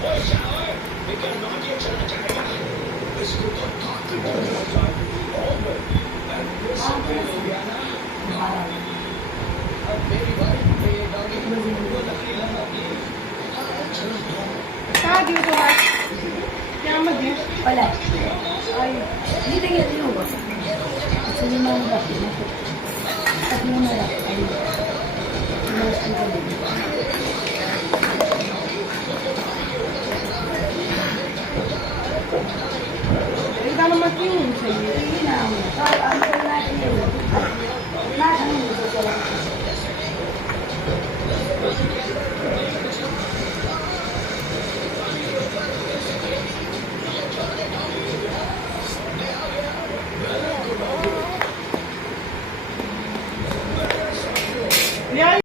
Kaya dito ha. Kaya mag-dish. Wala. Ay, hindi tingin yun ba? Kasi yung mga rapi na ito. At yung mga rapi. Ay, mas ang gabi. Ay, ka naman yun. Sa'yo. Hindi na ako.